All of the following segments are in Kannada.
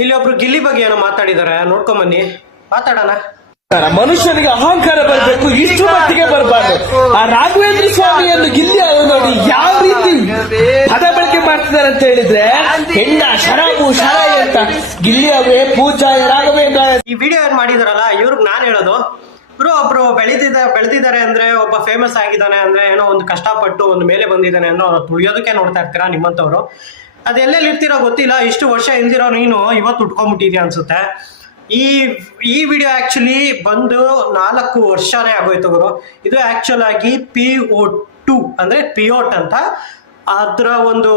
ಇಲ್ಲಿ ಒಬ್ರು ಗಿಲ್ಲಿ ಬಗ್ಗೆ ಏನೋ ಮಾತಾಡಿದಾರೆ, ನೋಡ್ಕೊಂಬನ್ನಿ, ಮಾತಾಡೋಣ. ಮನುಷ್ಯನಿಗೆ ಅಹಂಕಾರ ಬರಬೇಕು, ಇಷ್ಟು ಮಟ್ಟಿಗೆ ಬರಬಾರ್ದು. ಆ ರಾಘವೇಂದ್ರ ಸ್ವಾಮಿಯನ್ನು ಗಿಲ್ಲಿ ನೋಡಿ ಯಾವ ರೀತಿ ಪದ ಬಳಕೆ ಮಾಡ್ತಿದ್ದಾರೆ ಅಂತ ಹೇಳಿದ್ರೆ, ಹೆಣ್ಣ ಶರಾಬು ಶರಾಯಿ ಅಂತ ಗಿಲ್ಲಿ ಅವರೇ ಪೂಜಾಯ ರಾಘವೇಂದ್ರ. ಈ ವಿಡಿಯೋ ಏನ್ ಮಾಡಿದಾರಲ್ಲ ಇವ್ರಿಗೆ ನಾನ್ ಹೇಳೋದು, ಒಬ್ರು ಬೆಳೆದಿದ್ದಾರೆ ಅಂದ್ರೆ, ಒಬ್ಬ ಫೇಮಸ್ ಆಗಿದ್ದಾನೆ ಅಂದ್ರೆ ಏನೋ ಒಂದು ಕಷ್ಟಪಟ್ಟು ಒಂದು ಮೇಲೆ ಬಂದಿದ್ದಾನೆ ಅನ್ನೋ ತುಳಿಯೋದಕ್ಕೆ ನೋಡ್ತಾ ಇರ್ತೀರಾ ನಿಮ್ಮಂತವ್ರು. ಅದೆಲ್ಲೆಲ್ಲಿ ಇರ್ತೀರೋ ಗೊತ್ತಿಲ್ಲ, ಇಷ್ಟು ವರ್ಷ ಇಲ್ದಿರೋ ನೀನು ಇವತ್ತು ಉಟ್ಕೊಂಡ್ಬಿಟ್ಟಿದ್ಯಾ ಅನ್ಸುತ್ತೆ. ಈ ವಿಡಿಯೋ ಆಕ್ಚುಲಿ ಬಂದು 4 ವರ್ಷನೇ ಆಗೋಯ್ತು ಗುರು. ಇದು ಆಕ್ಚುಲ್ ಆಗಿ PO2 ಅಂದ್ರೆ ಪಿಯೋಟ್ ಅಂತ, ಅದರ ಒಂದು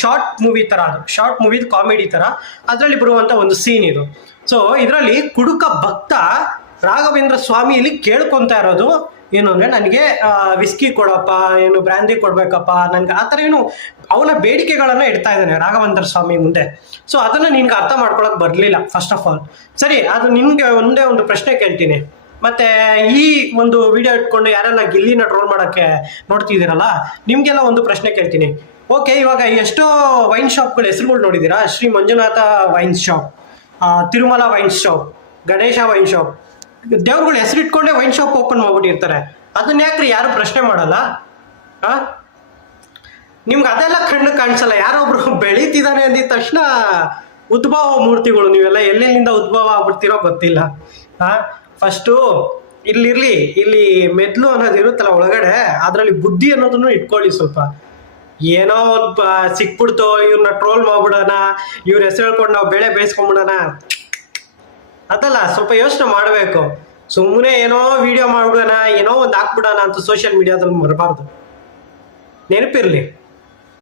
ಶಾರ್ಟ್ ಮೂವಿ ತರ, ಅದು ಶಾರ್ಟ್ ಮೂವಿ ಕಾಮಿಡಿ ತರ ಅದರಲ್ಲಿ ಬರುವಂತ ಒಂದು ಸೀನ್ ಇದು. ಸೊ ಇದರಲ್ಲಿ ಕುಡುಕ ಭಕ್ತ ರಾಘವೇಂದ್ರ ಸ್ವಾಮಿ ಇಲ್ಲಿ ಕೇಳ್ಕೊಂತ ಇರೋದು ಏನು ಅಂದ್ರೆ, ನನಗೆ ವಿಸ್ಕಿ ಕೊಡಪ್ಪ, ಏನು ಬ್ರ್ಯಾಂಡಿ ಕೊಡ್ಬೇಕಪ್ಪ, ನನ್ಗೆ ಆತರ ಏನು ಅವನ ಬೇಡಿಕೆಗಳನ್ನ ಇಡ್ತಾ ಇದ್ದಾನೆ ರಾಘವೇಂದ್ರ ಸ್ವಾಮಿ ಮುಂದೆ. ಸೊ ಅದನ್ನ ನಿನ್ಗೆ ಅರ್ಥ ಮಾಡ್ಕೊಳಕ್ ಬರ್ಲಿಲ್ಲ ಫಸ್ಟ್ ಆಫ್ ಆಲ್. ಸರಿ, ಅದು ನಿನ್ಗೆ ಒಂದೇ ಒಂದು ಪ್ರಶ್ನೆ ಕೇಳ್ತೀನಿ. ಮತ್ತೆ ಈ ಒಂದು ವಿಡಿಯೋ ಇಟ್ಕೊಂಡು ಯಾರೆಲ್ಲ ಗಿಲ್ಲಿನ ಟ್ರೋಲ್ ಮಾಡಕ್ಕೆ ನೋಡ್ತಿದ್ದೀರಲ್ಲ, ನಿಮ್ಗೆಲ್ಲ ಒಂದು ಪ್ರಶ್ನೆ ಕೇಳ್ತೀನಿ. ಓಕೆ, ಇವಾಗ ಎಷ್ಟೋ ವೈನ್ ಶಾಪ್ಗಳ ಹೆಸರುಗಳು ನೋಡಿದೀರಾ? Shri Manjunatha wine shop, Tirumala wine shop, Ganesha wine shop, ದೇವ್ರುಗಳ ಹೆಸರಿಟ್ಕೊಂಡೆ ವೈನ್ ಶಾಪ್ ಓಪನ್ ಮಾಡ್ಬಿಟ್ಟಿರ್ತಾರೆ. ಅದನ್ನ ಯಾಕ್ರಿ ಯಾರು ಪ್ರಶ್ನೆ ಮಾಡಲ್ಲ? ನಿಮ್ಗೆ ಅದೆಲ್ಲ ಕಣ್ಣು ಕಾಣಿಸಲ್ಲ. ಯಾರೊಬ್ರು ಬೆಳೀತಿದ್ದಾನೆ ಅಂದಿದ ತಕ್ಷಣ ಉದ್ಭವ ಮೂರ್ತಿಗಳು ನೀವೆಲ್ಲ ಎಲ್ಲೆಲ್ಲಿಂದ ಉದ್ಭವ ಆಗ್ಬಿಡ್ತಿರೋ ಗೊತ್ತಿಲ್ಲ. ಫಸ್ಟು ಇಲ್ಲಿ ಮೆದ್ಲು ಅನ್ನೋದು ಇರುತ್ತಲ್ಲ ಒಳಗಡೆ, ಅದರಲ್ಲಿ ಬುದ್ಧಿ ಅನ್ನೋದನ್ನು ಇಟ್ಕೊಳ್ಳಿ ಸ್ವಲ್ಪ. ಏನೋ ಒಂದು ಸಿಕ್ಬಿಡ್ತು, ಇವ್ರನ್ನ ಟ್ರೋಲ್ ಮಾಡ್ಬಿಡೋಣ, ಇವ್ರ ಹೆಸರು ಹೇಳ್ಕೊಂಡು ನಾವು ಬೆಳೆ ಬೇಯಿಸ್ಕೊಂಡ್ಬಿಡೋಣ, ಅದಲ್ಲ. ಸ್ವಲ್ಪ ಯೋಚನೆ ಮಾಡಬೇಕು. ಸುಮ್ಮನೆ ಏನೋ ವಿಡಿಯೋ ಮಾಡ್ಬಿಡೋಣ, ಏನೋ ಒಂದು ಹಾಕ್ಬಿಡೋಣ ಅಂತ ಸೋಷಿಯಲ್ ಮೀಡಿಯಾದಲ್ಲಿ ಬರಬಾರ್ದು. ನೆನಪಿರ್ಲಿ.